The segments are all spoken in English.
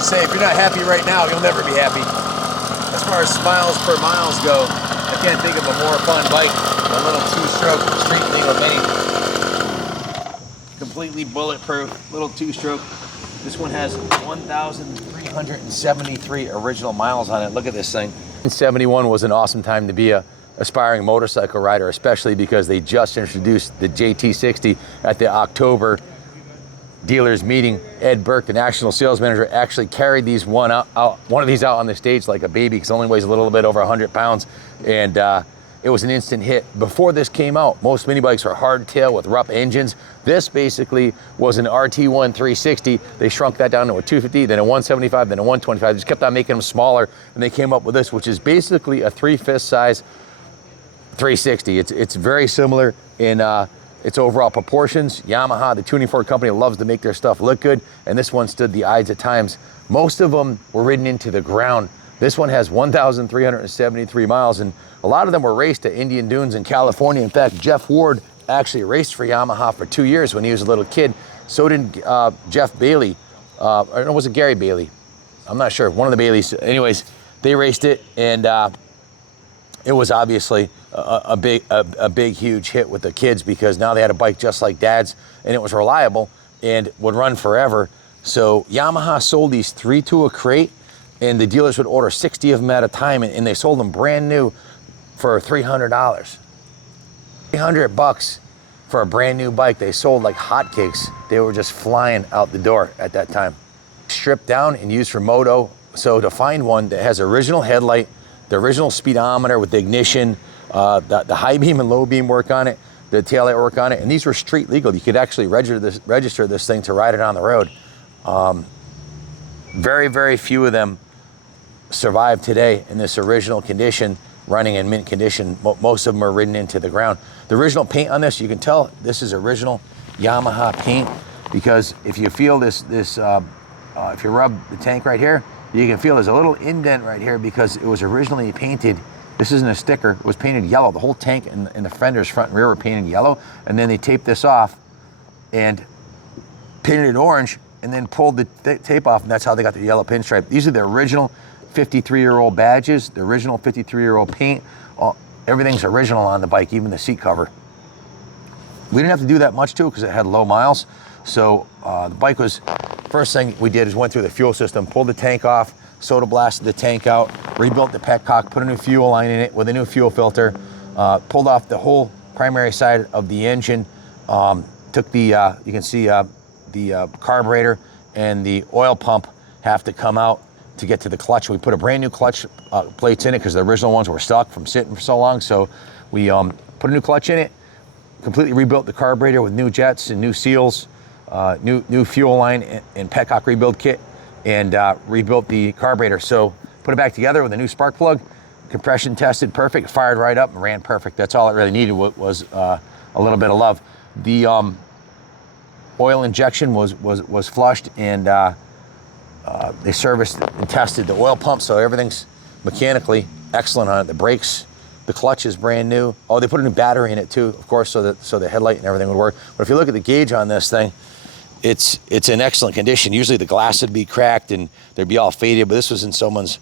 to say, if you're not happy right now, you'll never be happy. As far as miles per miles go, I can't think of a more fun bike than a little two-stroke street legal mini. Completely bulletproof, little two-stroke. This one has 1,373 original miles on it. Look at this thing. 71 was an awesome time to be a aspiring motorcycle rider, especially because they just introduced the JT60 at the October dealers meeting. Ed Burke, the national sales manager, actually carried these one of these out on the stage like a baby, because it only weighs a little bit over 100 pounds, and it was an instant hit. Before this came out, most mini bikes were hardtail with rough engines. This basically was an RT1 360. They shrunk that down to a 250, then a 175, then a 125. They just kept on making them smaller, and they came up with this, which is basically a 3/5 size 360. It's very similar in its overall proportions. Yamaha, the tuning fork company, loves to make their stuff look good, and this one stood the ides of times. Most of them were ridden into the ground. This one has 1,373 miles, and a lot of them were raced at Indian Dunes in California. In fact, Jeff Ward actually raced for Yamaha for 2 years when he was a little kid. So did Jeff Bailey, or no, was it Gary Bailey? I'm not sure, one of the Baileys. Anyways, they raced it, and it was obviously a big, huge hit with the kids, because now they had a bike just like Dad's, and it was reliable and would run forever. So Yamaha sold these 3 to a crate, and the dealers would order 60 of them at a time, and they sold them brand new for $300. $300 for a brand new bike. They sold like hotcakes. They were just flying out the door at that time. Stripped down and used for moto. So to find one that has original headlight, the original speedometer with the ignition, the high beam and low beam work on it, the taillight work on it, and these were street legal. You could actually register this thing to ride it on the road. Very, very few of them survive today in this original condition, running in mint condition. Most of them are ridden into the ground. The original paint on this, you can tell this is original Yamaha paint, because if you feel if you rub the tank right here, you can feel there's a little indent right here, because it was originally painted. This isn't a sticker, it was painted yellow. The whole tank and the fenders front and rear were painted yellow, and then they taped this off and painted it orange, and then pulled the tape off, and that's how they got the yellow pinstripe. These are the original 53-year-old badges, the original 53-year-old paint. Everything's original on the bike, even the seat cover. We didn't have to do that much to it because it had low miles. So the bike was, first thing we did is went through the fuel system, pulled the tank off, soda blasted the tank out, rebuilt the petcock, put a new fuel line in it with a new fuel filter, pulled off the whole primary side of the engine, took the, you can see the carburetor and the oil pump have to come out to get to the clutch. We put a brand new clutch plates in it because the original ones were stuck from sitting for so long. So we put a new clutch in it, completely rebuilt the carburetor with new jets and new seals, new fuel line and petcock rebuild kit, and rebuilt the carburetor. So put it back together with a new spark plug, compression tested perfect, fired right up and ran perfect. That's all it really needed was a little bit of love. The oil injection was flushed, and they serviced and tested the oil pump, so everything's mechanically excellent on it. The brakes, the clutch is brand new. Oh, they put a new battery in it too, of course, so the headlight and everything would work. But if you look at the gauge on this thing, it's in excellent condition. Usually the glass would be cracked and they'd be all faded, but this was in someone's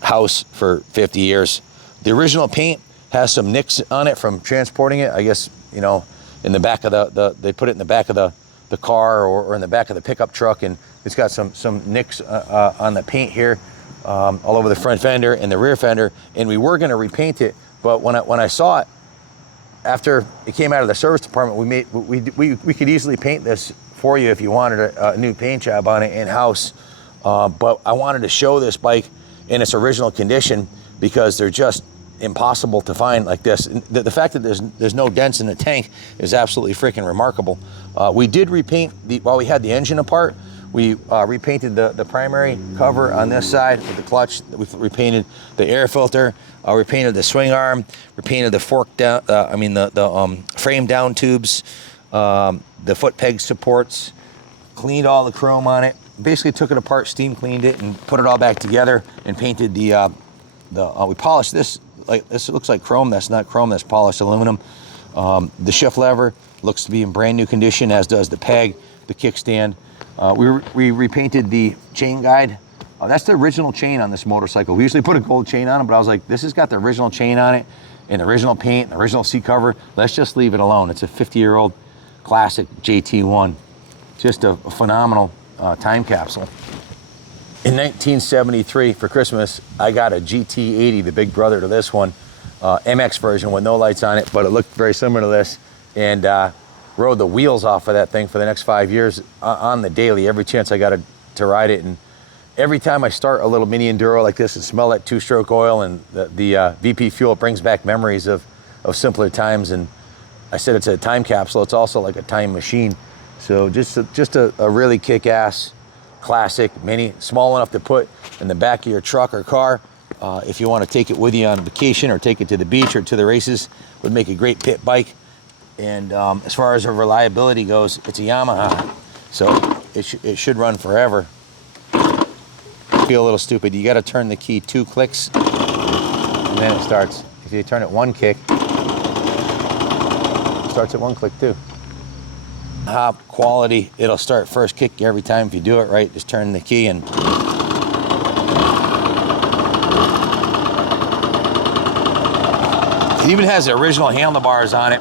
house for 50 years. The original paint has some nicks on it from transporting it. I guess, you know, in the back of they put it in the back of the car or in the back of the pickup truck, and it's got some nicks on the paint here, all over the front fender and the rear fender. And we were going to repaint it, but when I saw it after it came out of the service department, we could easily paint this for you if you wanted a new paint job on it in-house. But I wanted to show this bike in its original condition because they're just impossible to find like this. The fact that there's no dents in the tank is absolutely freaking remarkable. We did repaint while we had the engine apart. We repainted the primary cover on this side with the clutch. We repainted the air filter. Repainted the swing arm. Repainted the fork down. The frame down tubes. The foot peg supports. Cleaned all the chrome on it. Basically took it apart, steam cleaned it, and put it all back together and painted we polished this. Like this looks like chrome. That's not chrome. That's polished aluminum. The shift lever looks to be in brand new condition, as does the peg, the kickstand. We repainted the chain guide That's the original chain on this motorcycle. We usually put a gold chain on it, but I was like, this has got the original chain on it and the original paint, and the original seat cover. Let's just leave it alone. It's a 50-year-old classic JT1. Just a phenomenal time capsule. In 1973, for Christmas, I got a GT80, the big brother to this one, MX version with no lights on it, but it looked very similar to this, and rode the wheels off of that thing for the next 5 years on the daily, every chance I got to ride it. And every time I start a little mini Enduro like this and smell that two-stroke oil and the VP fuel, it brings back memories of simpler times. And I said it's a time capsule. It's also like a time machine. So just a really kick-ass classic mini, small enough to put in the back of your truck or car. If you want to take it with you on vacation or take it to the beach or to the races, would make a great pit bike. And as far as the reliability goes, it's a Yamaha, so it should run forever. Feel a little stupid. You got to turn the key 2 clicks, and then it starts. If you turn it 1 kick, it starts at 1 click too. Top quality. It'll start first kick every time if you do it right. Just turn the key and. It even has the original handlebars on it.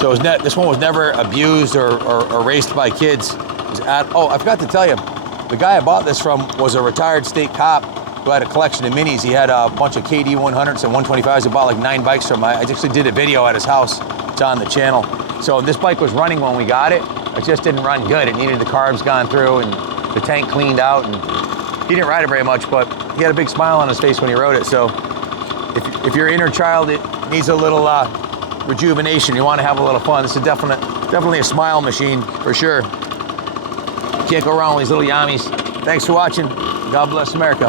So this one was never abused or raced by kids. Oh, I forgot to tell you, the guy I bought this from was a retired state cop who had a collection of minis. He had a bunch of KD 100s and 125s. He bought like 9 bikes from him. I actually did a video at his house. It's on the channel. So this bike was running when we got it. It just didn't run good. It needed the carbs gone through and the tank cleaned out. And he didn't ride it very much, but he had a big smile on his face when he rode it. So if your inner child, it needs a little rejuvenation, you want to have a little fun, this is definitely a smile machine for sure. Can't go wrong with these little Yamis. Thanks for watching. God bless America.